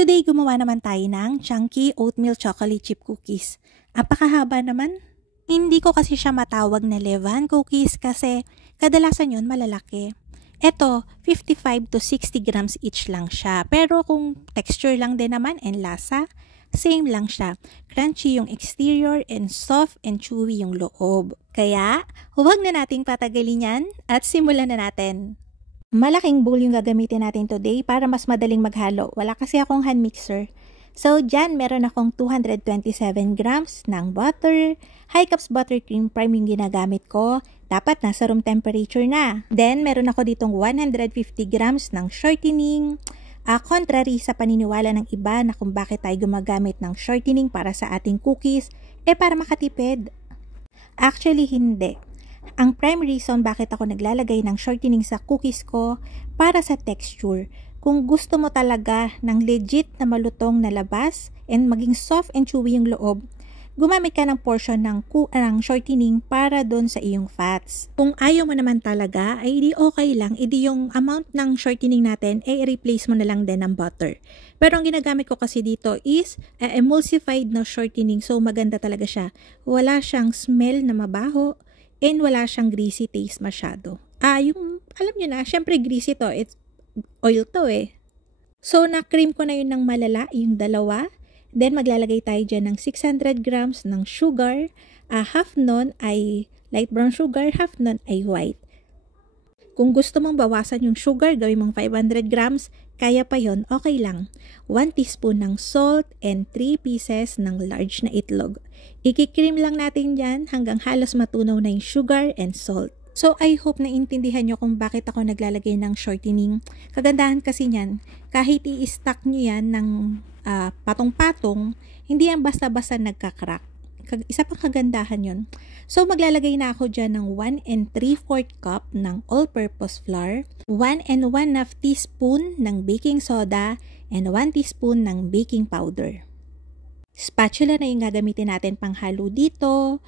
Today, gumawa naman tayo ng chunky oatmeal chocolate chip cookies. Apakahaba naman. Hindi ko kasi siya matawag na levain cookies kasi kadalasan yun malalaki. Ito, 55 to 60 grams each lang siya. Pero kung texture lang din naman and lasa, same lang siya. Crunchy yung exterior and soft and chewy yung loob. Kaya, huwag na nating patagalin yan at simulan na natin. Malaking bowl yung gagamitin natin today para mas madaling maghalo. Wala kasi akong hand mixer. So, dyan meron akong 227 grams ng butter. High cups buttercream prime yung ginagamit ko. Dapat nasa room temperature na. Then, meron ako ditong 150 grams ng shortening. Contrary sa paniniwala ng iba na kung bakit tayo gumagamit ng shortening para sa ating cookies, para makatipid. Actually, hindi. Ang prime reason bakit ako naglalagay ng shortening sa cookies ko para sa texture. Kung gusto mo talaga ng legit na malutong na labas and maging soft and chewy yung loob, gumamit ka ng portion ng shortening para doon sa iyong fats. Kung ayaw mo naman talaga, ay di okay lang, edi yung amount ng shortening natin ay i-replace mo na lang din ng butter. Pero ang ginagamit ko kasi dito is emulsified na shortening, so maganda talaga siya. Wala siyang smell na mabaho and wala siyang greasy taste masyado. Yung, alam nyo na, syempre greasy to, it's oil to So, na-cream ko na yun ng malala, yung dalawa. Then, maglalagay tayo dyan ng 600 grams ng sugar. Half nun ay light brown sugar, half nun ay white. Kung gusto mong bawasan yung sugar, gawin mong 500 grams, kaya pa yon, okay lang. 1 teaspoon ng salt and 3 pieces ng large na itlog. Ikikream lang natin dyan hanggang halos matunaw na yung sugar and salt. So, I hope na intindihan nyo kung bakit ako naglalagay ng shortening. Kagandahan kasi niyan, kahit i-stack nyo yan ng patong-patong, hindi yan basta-basta nagka-crack. Isa pang kagandahan yon. So, maglalagay na ako dyan ng 1 3/4 cup ng all-purpose flour, 1 1/2 teaspoon ng baking soda, and 1 teaspoon ng baking powder. Spatula na yung gagamitin natin panghalo dito.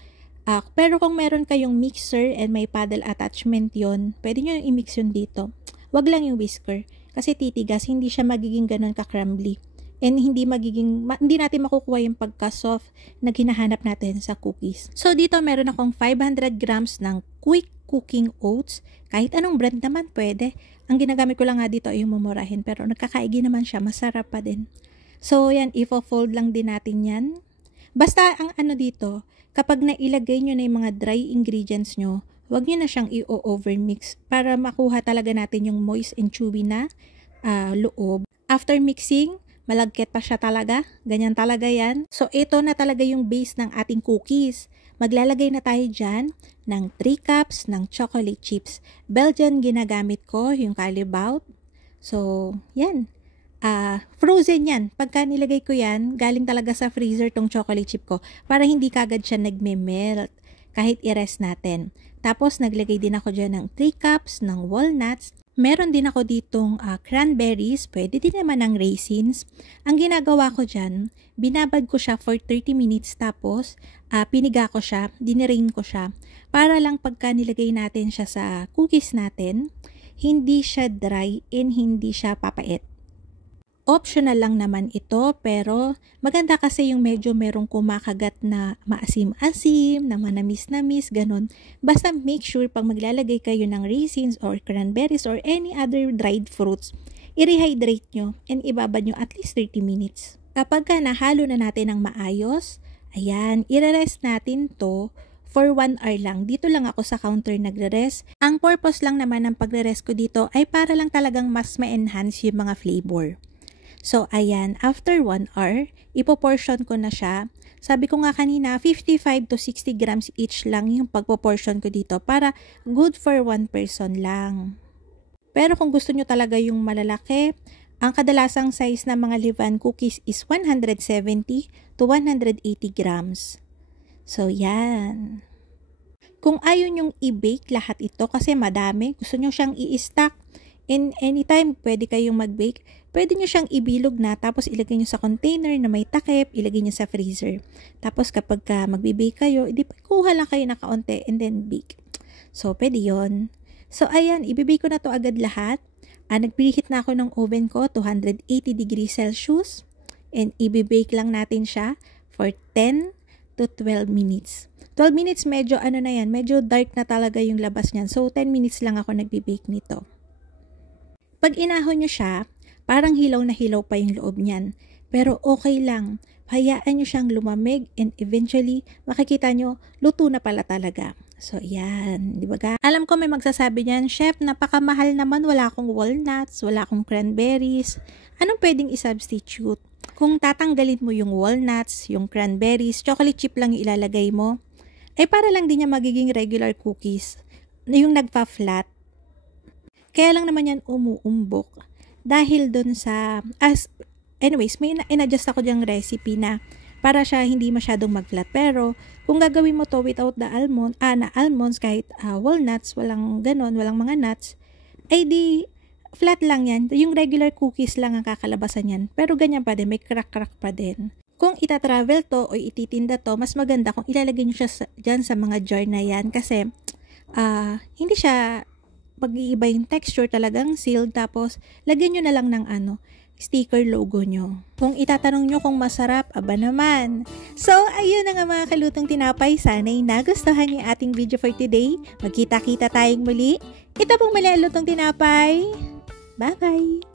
Pero kung meron kayong mixer and may paddle attachment yon, pwede nyo i-mix yun dito. Wag lang yung whisker kasi titigas, hindi siya magiging ganun ka-crumbly. And hindi natin makukuha yung pagka-soft na hinahanap natin sa cookies. So, dito meron akong 500 grams ng quick cooking oats. Kahit anong brand naman pwede. Ang ginagamit ko lang nga dito ay yung mumurahin. Pero nagkakaigi naman siya. Masarap pa din. So, yan. Ifo-fold lang din natin yan. Basta ang ano dito, kapag nailagay nyo na yung mga dry ingredients nyo, huwag nyo na siyang i-overmix para makuha talaga natin yung moist and chewy na loob. After mixing, malagkit pa siya talaga. Ganyan talaga yan. So, ito na talaga yung base ng ating cookies. Maglalagay na tayo dyan ng 3 cups ng chocolate chips. Belgian ginagamit ko, yung Callebaut. So, yan. Frozen yan. Pagka nilagay ko yan, galing talaga sa freezer tong chocolate chip ko para hindi kagad siya nagme-melt kahit i-rest natin. Tapos, naglagay din ako dyan ng 3 cups ng walnuts. Meron din ako ditong cranberries, pwede din naman ng raisins. Ang ginagawa ko dyan, binabad ko siya for 30 minutes tapos piniga ko siya, dinirain ko siya. Para lang pagka nilagay natin siya sa cookies natin, hindi siya dry and hindi siya papait. Optional lang naman ito pero maganda kasi yung medyo merong kumakagat na maasim-asim, na manamis-namis, ganun. Basta make sure pag maglalagay kayo ng raisins or cranberries or any other dried fruits, i-rehydrate nyo and ibabad nyo at least 30 minutes. Kapag nahalo na natin ng maayos, ayan, i-rest natin to for 1 hour lang. Dito lang ako sa counter nagre-rest. Ang purpose lang naman ng pagre-rest ko dito ay para lang talagang mas ma-enhance yung mga flavor. So, ayan, after 1 hour, ipoportion ko na siya. Sabi ko nga kanina, 55 to 60 grams each lang yung pagpoportion ko dito para good for 1 person lang. Pero kung gusto nyo talaga yung malalaki, ang kadalasang size ng mga levain cookies is 170 to 180 grams. So, yan. Kung ayaw nyong i-bake lahat ito kasi madami, gusto nyo siyang i-stack, and anytime pwede kayong mag-bake, pwede nyo siyang ibilog na tapos ilagay nyo sa container na may takip, ilagay nyo sa freezer. Tapos kapag magbe-bake kayo, kuha lang kayo na kaunti and then bake. So, pwede yon. So, ayan, ibibake ko na to agad lahat. Nag-preheat na ako ng oven ko, 280 degrees Celsius. And i-bake lang natin siya for 10 to 12 minutes. 12 minutes medyo medyo dark na talaga yung labas niyan. So 10 minutes lang ako nagbe-bake nito. Pag inahon nyo siya, parang hilaw na hilaw pa yung loob niyan. Pero okay lang. Hayaan nyo siyang lumamig and eventually makikita nyo luto na pala talaga. So, yan. Di ba ga? Alam ko may magsasabi niyan, Chef, napakamahal naman. Wala akong walnuts, wala akong cranberries. Anong pwedeng i-substitute? Kung tatanggalin mo yung walnuts, yung cranberries, chocolate chip lang ilalagay mo, para lang din niya magiging regular cookies. Yung nagpa-flat. Kaya lang naman yan umuumbok. Dahil dun sa... Anyways, may in-adjust ako dyang recipe na para siya hindi masyadong mag-flat. Pero, kung gagawin mo to without the almonds, kahit walnuts, walang ganon, walang mga nuts, di flat lang yan. Yung regular cookies lang ang kakalabasan yan. Pero ganyan pa din, may crack-crack pa din. Kung ita-travel to o ititinda to, mas maganda kung ilalagay nyo siya dyan sa mga jar na yan. Kasi, hindi siya mag-iiba yung texture, talagang sealed. Tapos, lagyan nyo na lang ng sticker logo nyo. Kung itatanong nyo kung masarap, aba naman. So, ayun na nga mga kalutong tinapay. Sana'y nagustuhan yung ating video for today. Magkita-kita tayong muli. Ito pong mali ang lutong tinapay. Bye-bye!